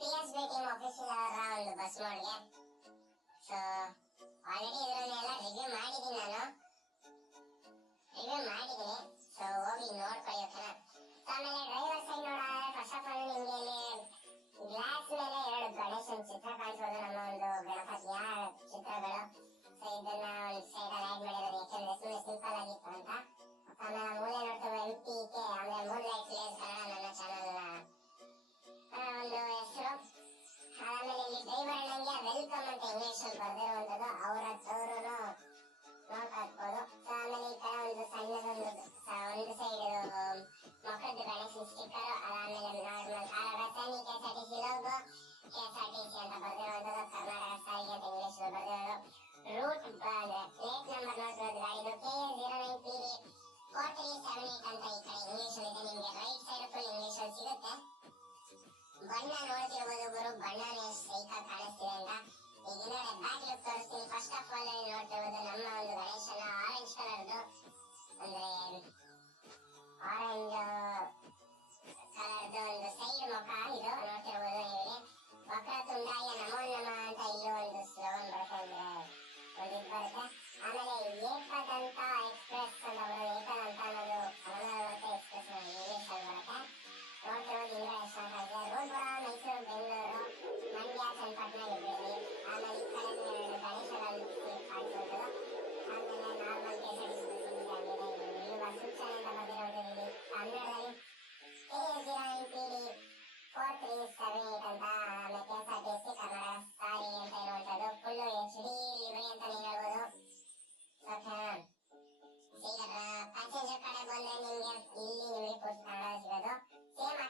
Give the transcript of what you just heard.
PSB team official ಅವರ ಒಂದು bus ಮೋಡ್ಗೆ. ಸೊ ಆಲ್ರೆಡಿ ಇದರನ್ನೆಲ್ಲ ರಿವ್ಯೂ ಮಾಡಿದ್ದೀನಿ ನಾನು. ಸೊ ಹೋಗಿ ನೋಡ್ಕೊಳ್ಳಿ ಓಕೆನಾ. ಆಮೇಲೆ ಡ್ರೈವರ್ ಸೈಡ್ ನೋಡೋದಾದ್ರೆ ಫಸ್ಟ್ ಆಫ್ ಆಲ್ ನಿಮ್ಗೆ ಇಲ್ಲಿ ಗ್ಲಾಸ್ ಮೇಲೆ ಎರಡು ಗಣೇಶನ್ ಚಿತ್ರ ಕಾಣಿಸೋದು, ನಮ್ಮ ಒಂದು ಗಣಪತಿಯ ಚಿತ್ರಗಳು. ಸೊ ಇದನ್ನ ಒಂದು ಸೈಡ್ ಅಲ್ಲಿ ಆಡ್ ಮಾಡಿರೋದು ಯಾಕಂದ್ರೆ ಸುಮ್ಮನೆ ಸಿಂಪಲ್ ಆಗಿತ್ತು ಅಂತ. ಆಮೇಲೆ ಮೂಲೆ ನೋಡ್ತೇವೆ MPK ಅಂದ್ರೆ ಮೂನ್ ಲೈಟ್ ವಿಲೇಜ್ ಕನ್ನಡ ನನ್ನ ಚಾನಲ್ ಒಂದು ಹೆಸರು. ಆಮೇಲೆ ಇಲ್ಲಿ ಡ್ರೈವರ್ ಅಣ್ಣಂಗೆ ವೆಲ್ಕಮ್ ಅಂತ ಇಂಗ್ಲಿಷ್ ಅಲ್ಲಿ ಬರ್ದಿರುವಂತದ್ದು ಅವರವರು ನೋಡ್ಕಾಕ್ಬೋದು. ಆಮೇಲೆ ಈ ತರ ಒಂದು ಸಣ್ಣದೊಂದು ಒಂದು ಸೈಡ್ ಮಕ್ಕಳದ್ದು ಗಣೇಶನ್ ಸ್ಟಿಕ್ಕರ್, ಅದಾದ್ಮೇಲೆ ನಾರ್ಮಲ್ ರಾಜಧಾನಿ KSRTC ಲೋಗೋ, KSRTC ಅಂತ ಬರ್ದಿರುವಂತದ್ದು, ಕರ್ನಾಟಕ ಸಾರಿಗೆ ಅಂತ ಇಂಗ್ಲಿಷ್ ಬರ್ದಿರೋದು. ರೂಟ್ ಅಂದ್ರೆ ಪ್ಲೇಟ್ ನಂಬರ್ ನೋಡ್ತಿರೋದು ಗಾಡಿದು KA09PD 4378 ಅಂತ ಈ ಕಡೆ ಇಂಗ್ಲಿಷ್ ಅಲ್ಲಿ ಇದೆ. ನಿಮ್ಗೆ ರೈಟ್ ಸೈಡ್ ಫುಲ್ ಇಂಗ್ಲಿಷ್ ಅಲ್ಲಿ ಸಿಗುತ್ತೆ. ಬಣ್ಣ ನೋಡ್ತಿರ್ಬೋದು ಗುರು, ಬಣ್ಣನೇ ಸೈಕ ಕಾಣಿಸ್ತಿದೆ ಅಂತ. ಈಗ ನೋಡಿ ಬ್ಯಾಕ್ ಲುಕ್ ತೋರಿಸ್ತೀನಿ. ಫಸ್ಟ್ ಆಫ್ ಆಲ್ ನೋಡ್ತಿರ್ಬೋದು ನಮ್ಮ ಒಂದು ಗಣೇಶನ ಆರೆಂಜ್ ಕಲರ್ದು, ಅಂದ್ರೆ ಆರೆಂಜ್ ಕಲರ್ದು ಒಂದು ಸೈಡ್ ಮುಖ ಇದು ನೋಡ್ತಿರ್ಬೋದು ನೀವು. ವಕ್ರತುಂಡಾಯ ನಮೋ ನಮಃ ಅಂತ ಇಲ್ಲೂ ಒಂದು ಸ್ಲೋಗನ್ ಬರುತ್ತೆ, ಅಂದ್ರೆ ಒಂದು ಇದು ಬರುತ್ತೆ. ಆಮೇಲೆ ಏಕದಂತ ಎಕ್ಸ್ಪ್ರೆಸ್ ಅಂತ ಬರೋದು, ಏಕದಂತ ಅನ್ನೋದು ಕನ್ನಡ ಬರುತ್ತೆ, ಎಕ್ಸ್ಪ್ರೆಸ್ ಇಂಗ್ಲಿಷ್ ಅಲ್ಲಿ ಬರುತ್ತೆ. ನೋಡ್ತಿರೋದು ಇಂದ್ರ ಯಶವಂತ ಇದೆ. ರೋಡ್ಪುರ, ಮೈಸೂರು, ಬೆಂಗಳೂರು, ಮಂಡ್ಯ, ಚನ್ನಪಟ್ಟಣ, ಹೆಬ್ಬೇಲಿ. ಆಮೇಲೆ ಈ ಕಡೆ ಗಣೇಶದಲ್ಲಿ ಕಾಣಿಸೋದು. ಆಮೇಲೆ ನಾರ್ಮಲ್ KSRTC ಇಲ್ಲಿರುವ ಸೂಚನೆ ಅಂತ ಬಂದಿರೋದು ಇಲ್ಲಿ ಕನ್ನಡದಲ್ಲಿ KA09PD 4378 ಅಂತ. ಆಮೇಲೆ KSRTC ಕನ್ನಡ ಸಾರಿಗೆ ಅಂತ ಇರುವಂತದ್ದು ಫುಲ್ HD ಲಿವರಿ ಅಂತಾನೆ ಹೇಳ್ಬೋದು. ಈಗ ಪ್ಯಾಸೆಂಜರ್ ಕಡೆ ಬಂದ್ರೆ ನಿಮ್ಗೆ ಇಲ್ಲಿ ನಿಮಗೆ ಫುಡ್ ಕನ್ನಡ ಸಿಗೋದು. ಸೇಮ್ ಆ